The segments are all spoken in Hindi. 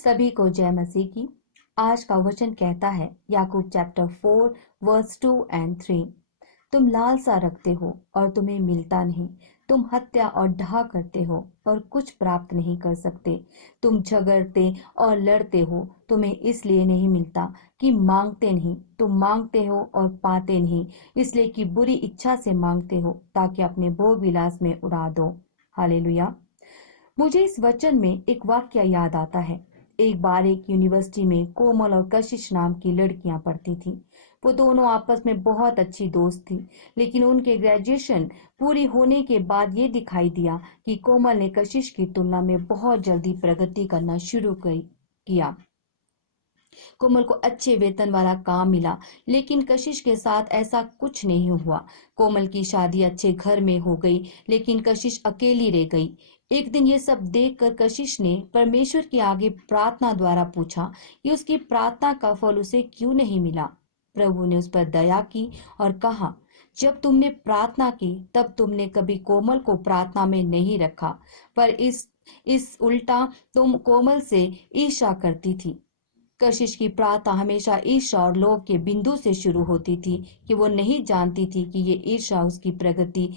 सभी को जय मसीह की। आज का वचन कहता है याकूब चैप्टर 4 वर्स 2 एंड 3। तुम लालसा रखते हो और तुम्हें मिलता नहीं, तुम हत्या और ढा करते हो और कुछ प्राप्त नहीं कर सकते। तुम झगड़ते और लड़ते हो, तुम्हें इसलिए नहीं मिलता कि मांगते नहीं। तुम मांगते हो और पाते नहीं, इसलिए कि बुरी इच्छा से मांगते हो ताकि अपने भोग विलास में उड़ा दो। हालेलुया। मुझे इस वचन में एक वाक्य याद आता है। एक बार एक यूनिवर्सिटी में कोमल और कशिश नाम की लड़कियां पढ़ती थीं। वो दोनों आपस में बहुत अच्छी दोस्त थी, लेकिन उनके ग्रेजुएशन पूरी होने के बाद ये दिखाई दिया कि कोमल ने कशिश की तुलना में बहुत जल्दी प्रगति करना शुरू किया। कोमल को अच्छे वेतन वाला काम मिला, लेकिन कशिश के साथ ऐसा कुछ नहीं हुआ। कोमल की शादी अच्छे घर में हो गई, लेकिन कशिश अकेली रह गई। एक दिन ये सब देखकर कशिश ने परमेश्वर के आगे प्रार्थना द्वारा पूछा कि उसकी प्रार्थना का फल उसे क्यों नहीं मिला। प्रभु ने उस पर दया की और कहा, जब तुमने प्रार्थना की तब तुमने कभी कोमल को प्रार्थना में नहीं रखा, पर इस उल्टा तुम कोमल से ईर्ष्या करती थी। कशिश की प्रार्थना हमेशा ईर्ष्या और लोभ के बिंदु से शुरू होती थी कि वो नहीं जानती थी कि ये ईर्ष्या उसकी प्रगति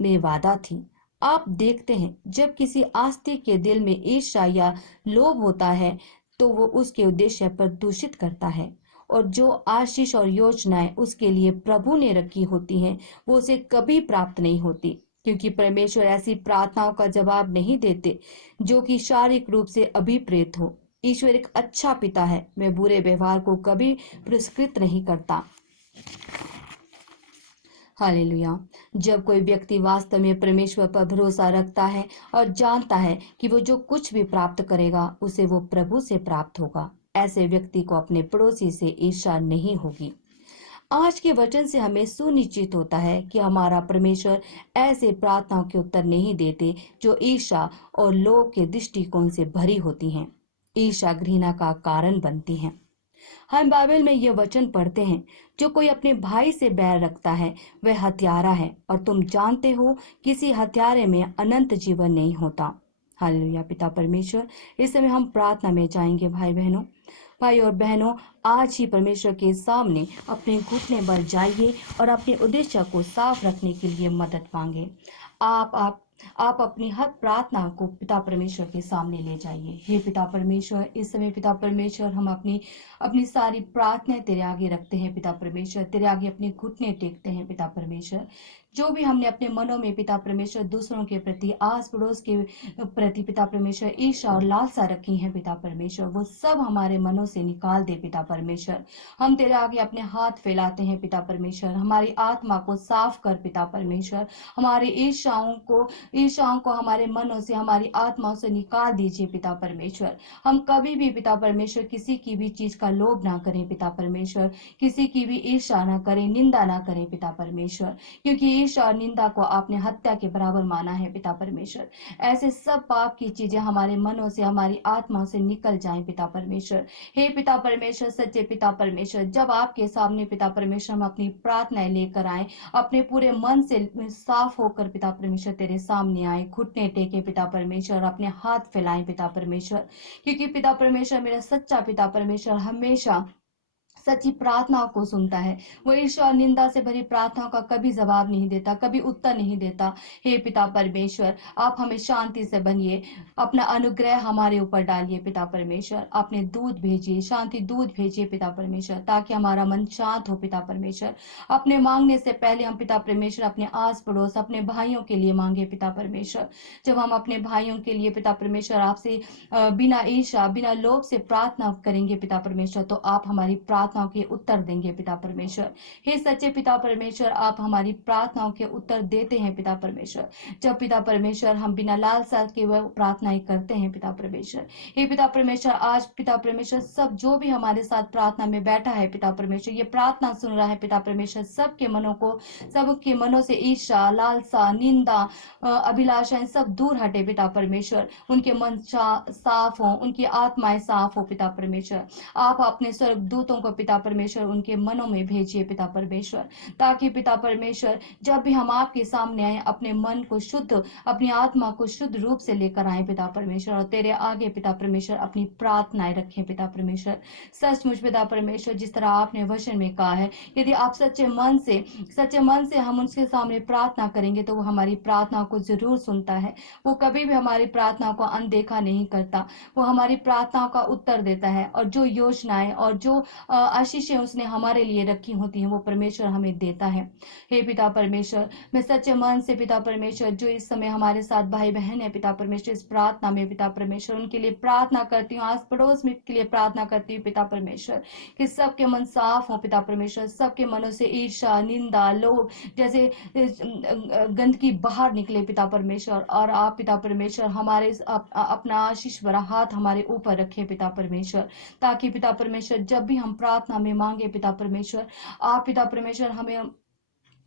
में बाधा थी। आप देखते हैं, जब किसी आस्तिक के दिल में ईर्ष्या या लोभ होता है तो वो उसके उद्देश्य पर दूषित करता है, और जो आशीष और योजनाएं उसके लिए प्रभु ने रखी होती हैं वो उसे कभी प्राप्त नहीं होती, क्योंकि परमेश्वर ऐसी प्रार्थनाओं का जवाब नहीं देते जो कि शारीरिक रूप से अभिप्रेत हो। ईश्वर एक अच्छा पिता है, वह बुरे व्यवहार को कभी पुरस्कृत नहीं करता। हालेलुया। जब कोई व्यक्ति वास्तव में परमेश्वर पर भरोसा रखता है और जानता है कि वो जो कुछ भी प्राप्त करेगा उसे वो प्रभु से प्राप्त होगा, ऐसे व्यक्ति को अपने पड़ोसी से ईर्ष्या नहीं होगी। आज के वचन से हमें सुनिश्चित होता है कि हमारा परमेश्वर ऐसे प्रार्थनाओं के उत्तर नहीं देते जो ईर्ष्या और लोभ के दृष्टिकोण से भरी होती हैं। ईर्ष्या घृणा का कारण बनती हैं। हम बाइबल में ये वचन पढ़ते हैं, जो कोई अपने भाई से बैर रखता है वह हत्यारा है, और तुम जानते हो किसी हत्यारे में अनंत जीवन नहीं होता। हालेलुया। पिता परमेश्वर, इस समय हम प्रार्थना में जाएंगे। भाई और बहनों, आज ही परमेश्वर के सामने अपने घुटने पर जाइए और अपने उद्देश्य को साफ रखने के लिए मदद मांगे। आप अपनी हर प्रार्थना को पिता परमेश्वर के सामने ले जाइए। हे पिता परमेश्वर, इस समय पिता परमेश्वर हम अपनी अपनी सारी प्रार्थनाएं तेरे आगे रखते हैं। पिता परमेश्वर, तेरे आगे अपने घुटने टेकते हैं। पिता परमेश्वर, जो भी हमने अपने मनों में पिता परमेश्वर दूसरों के प्रति, आस पड़ोस के प्रति पिता परमेश्वर ईर्ष्या और लालसा रखी है पिता परमेश्वर, वो सब हमारे मनों से निकाल दे पिता परमेश्वर। हम तेरे आगे अपने हाथ फैलाते हैं पिता परमेश्वर। हमारी आत्मा को साफ कर पिता परमेश्वर। हमारी ईर्ष्याओं को हमारे मनों से, हमारी आत्माओं से निकाल दीजिए पिता परमेश्वर। हम कभी भी पिता परमेश्वर किसी की भी चीज का लोभ ना करें पिता परमेश्वर, किसी की भी ईर्ष्या ना करें, निंदा ना करें पिता परमेश्वर, क्योंकि ईर्ष्या और निंदा को आपने हत्या के बराबर माना है पिता परमेश्वर। ऐसे सब पाप की चीजें हमारे मनों से, हमारी आत्माओं से निकल जाएं पिता परमेश्वर। हे पिता परमेश्वर, सच्चे पिता परमेश्वर, जब आपके सामने पिता परमेश्वर हम अपनी प्रार्थनाएं लेकर आए, अपने पूरे मन से साफ होकर पिता परमेश्वर तेरे सामने आए, घुटने टेके पिता परमेश्वर, अपने हाथ फैलाएं पिता परमेश्वर, क्योंकि पिता परमेश्वर, मेरा सच्चा पिता परमेश्वर हमेशा सच्ची प्रार्थनाओं को सुनता है। वो ईर्ष्या और निंदा से भरी प्रार्थनाओं का कभी जवाब नहीं देता, कभी उत्तर नहीं देता। हे पिता परमेश्वर, आप हमें शांति से बनिए, अपना अनुग्रह हमारे ऊपर डालिए पिता परमेश्वर। अपने दूध भेजिए, शांति दूध भेजिए पिता परमेश्वर, ताकि हमारा मन शांत हो पिता परमेश्वर। अपने मांगने से पहले हम पिता परमेश्वर अपने आस पड़ोस, अपने भाइयों के लिए मांगे पिता परमेश्वर। जब हम अपने भाइयों के लिए पिता परमेश्वर आपसे बिना ईर्ष्या, बिना लोभ से प्रार्थना करेंगे पिता परमेश्वर, तो आप हमारी प्रार्थनाओं के उत्तर देंगे पिता परमेश्वर। हे सच्चे पिता परमेश्वर, आप हमारी प्रार्थनाओं के उत्तर देते हैं पिता परमेश्वर। जब पिता परमेश्वर हम बिना लालसा के वह प्रार्थनाएं करते हैं पिता परमेश्वर। हे पिता परमेश्वर, आज पिता परमेश्वर सब जो भी हमारे साथ प्रार्थना में बैठा है पिता परमेश्वर, ये प्रार्थना सुन रहा है पिता परमेश्वर, सबके मनों से ईर्ष्या, लालसा, निंदा, अभिलाषाएं सब दूर हटे पिता परमेश्वर। उनके मन साफ हो, उनकी आत्माएं साफ हो पिता परमेश्वर। आप अपने स्वर्ग दूतों को पिता परमेश्वर उनके मनों में भेजिए पिता परमेश्वर, ताकि पिता परमेश्वर जब भी हम आपके सामने आए अपने मन को शुद्ध, अपनी आत्मा को शुद्ध रूप से लेकर आए पिता परमेश्वर, और तेरे आगे पिता परमेश्वर अपनी प्रार्थनाएं रखें पिता परमेश्वर। सचमुच पिता परमेश्वर, जिस तरह आपने वचन में कहा है, यदि आप सच्चे मन से हम उनके सामने प्रार्थना करेंगे तो वो हमारी प्रार्थना को जरूर सुनता है। वो कभी भी हमारी प्रार्थना को अनदेखा नहीं करता, वो हमारी प्रार्थनाओं का उत्तर देता है, और जो योजनाएं और जो आशीषें उसने हमारे लिए रखी होती हैं वो परमेश्वर हमें देता है। हे पिता परमेश्वर, मैं सच्चे मन से पिता परमेश्वर, जो इस समय हमारे साथ भाई बहन है पिता परमेश्वर इस प्रार्थना में पिता परमेश्वर, उनके लिए प्रार्थना करती हूँ, आस पड़ोस में के लिए प्रार्थना करती हूँ पिता परमेश्वर, कि सबके मन साफ हो पिता परमेश्वर, सबके मनों से ईर्ष्या, निंदा, लोभ जैसे गंदगी बाहर निकले पिता परमेश्वर, और आप पिता परमेश्वर हमारे अपना आशीष भरा हाथ हमारे ऊपर रखे पिता परमेश्वर, ताकि पिता परमेश्वर जब भी हम प्रार्थना में मांगे पिता परमेश्वर, आप पिता परमेश्वर हमें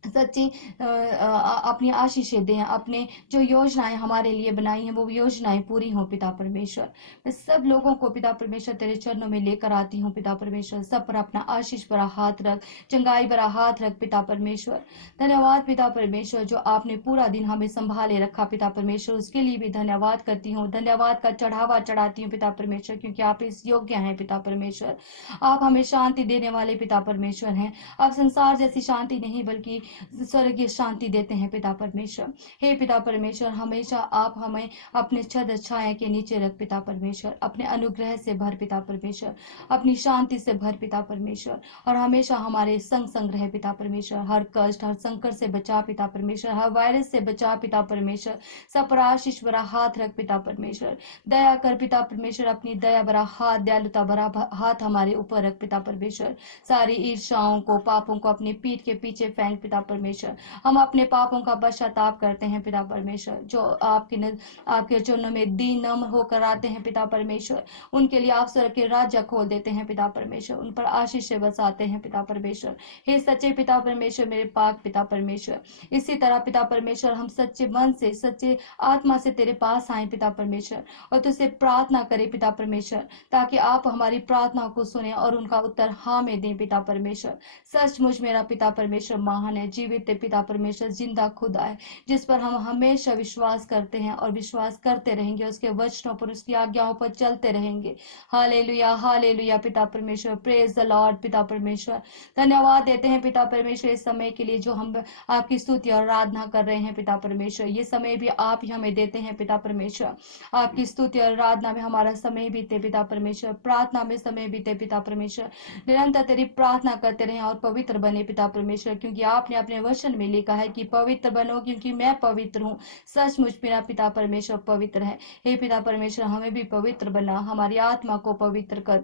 सच्ची अपनी आशीषें दें, अपने जो योजनाएं हमारे लिए बनाई हैं वो योजनाएं पूरी हों पिता परमेश्वर। मैं सब लोगों को पिता परमेश्वर तेरे चरणों में लेकर आती हूँ पिता परमेश्वर, सब पर अपना आशीष भरा हाथ रख, चंगाई भरा हाथ रख पिता परमेश्वर। धन्यवाद पिता परमेश्वर, जो आपने पूरा दिन हमें संभाले रखा पिता परमेश्वर, उसके लिए भी धन्यवाद करती हूँ, धन्यवाद का चढ़ावा चढ़ाती हूँ पिता परमेश्वर, क्योंकि आप इस योग्य हैं पिता परमेश्वर। आप हमें शांति देने वाले पिता परमेश्वर हैं। आप संसार जैसी शांति नहीं बल्कि स्वर्गीय शांति देते हैं पिता परमेश्वर। हे पिता परमेश्वर, हमेशा आप हमें अपने छत्र छाया के नीचे रख पिता परमेश्वर, अपने अनुग्रह से भर पिता परमेश्वर, अपनी शांति से भर पिता परमेश्वर, और हमेशा हमारे संग संग रहे पिता परमेश्वर। हर कष्ट हर संकट से बचा पिता परमेश्वर, हर वायरस से बचा पिता परमेश्वर, सब पर आशीष भरा हाथ रख पिता परमेश्वर। दया कर पिता परमेश्वर, अपनी दया भरा हाथ, दयालुता भरा हाथ हमारे ऊपर रख पिता परमेश्वर। सारी ईर्ष्याओं को, पापों को अपनी पीठ के पीछे फेंक पिता परमेश्वर। हम अपने पापों का पश्चाताप करते हैं पिता परमेश्वर, जो आपके चरणों में दीन नम्र होकर आते हैं पिता परमेश्वर, उनके लिए आप स्वर्ग के राज्य खोल देते हैं पिता परमेश्वर, उन पर आशीष से बसाते हैं पिता परमेश्वर। हे सच्चे पिता परमेश्वर, मेरे पाक पिता परमेश्वर, इसी तरह पिता परमेश्वर हम सच्चे मन से, सच्चे आत्मा से तेरे पास आए पिता परमेश्वर, और तुझसे प्रार्थना करें पिता परमेश्वर, ताकि आप हमारी प्रार्थना को सुने और उनका उत्तर हाँ में दें पिता परमेश्वर। सचमुच मेरा पिता परमेश्वर महान है, जीवित है पिता परमेश्वर, जिंदा खुदा है, जिस पर हम हमेशा विश्वास करते हैं और विश्वास करते रहेंगे, उसके वचनों पर, उसकी आज्ञाओं पर चलते रहेंगे। हालेलुया हालेलुया पिता परमेश्वर, प्रेज द लॉर्ड पिता परमेश्वर। धन्यवाद देते हैं पिता परमेश्वर इस समय के लिए जो हम आपकी स्तुति और आराधना कर रहे हैं पिता परमेश्वर। ये समय भी आप ही हमें देते हैं पिता परमेश्वर, आपकी स्तुति और आराधना में हमारा समय बीते पिता परमेश्वर, प्रार्थना में समय बीते पिता परमेश्वर। निरंतर तेरी प्रार्थना करते रहें और पवित्र बने पिता परमेश्वर, क्योंकि आपने अपने वचन में लिखा है कि पवित्र बनो क्योंकि मैं पवित्र हूँ। सचमुच मेरा पिता परमेश्वर पवित्र है। हे पिता परमेश्वर, हमें भी पवित्र बना, हमारी आत्मा को पवित्र कर।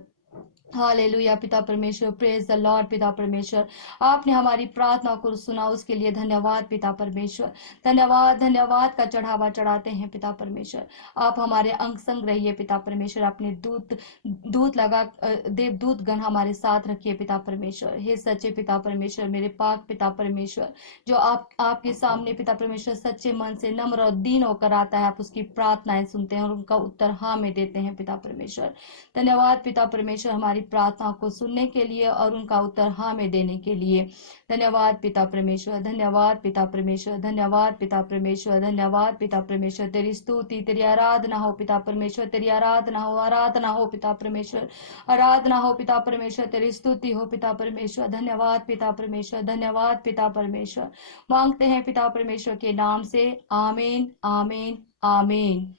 हालेलुया पिता परमेश्वर, प्रेज द लॉर्ड पिता परमेश्वर। आपने हमारी प्रार्थना को सुना, उसके लिए धन्यवाद पिता परमेश्वर। धन्यवाद धन्यवाद का चढ़ावा चढ़ाते हैं पिता परमेश्वर। आप हमारे अंग संग रहिए पिता परमेश्वर, अपने दूत दूत लगा देवदूत गण हमारे साथ रखिए पिता परमेश्वर। हे सच्चे पिता परमेश्वर, मेरे पाक पिता परमेश्वर, जो आपके सामने पिता परमेश्वर सच्चे मन से नम्र और दीन होकर आता है, आप उसकी प्रार्थनाएं सुनते हैं और उनका उत्तर हाँ में देते हैं पिता परमेश्वर। धन्यवाद पिता परमेश्वर, हमारी प्रार्थना को सुनने के लिए और उनका उत्तर हाँ में देने के लिए। धन्यवाद पिता परमेश्वर, धन्यवाद पिता परमेश्वर, धन्यवाद पिता परमेश्वर, धन्यवाद पिता परमेश्वर। तेरी स्तुति तेरी आराधना हो पिता परमेश्वर, तेरी आराधना हो पिता परमेश्वर, आराधना हो पिता परमेश्वर, तेरी स्तुति हो पिता परमेश्वर। धन्यवाद पिता परमेश्वर, धन्यवाद पिता परमेश्वर। मांगते हैं पिता परमेश्वर के नाम से, आमीन आमीन आमीन।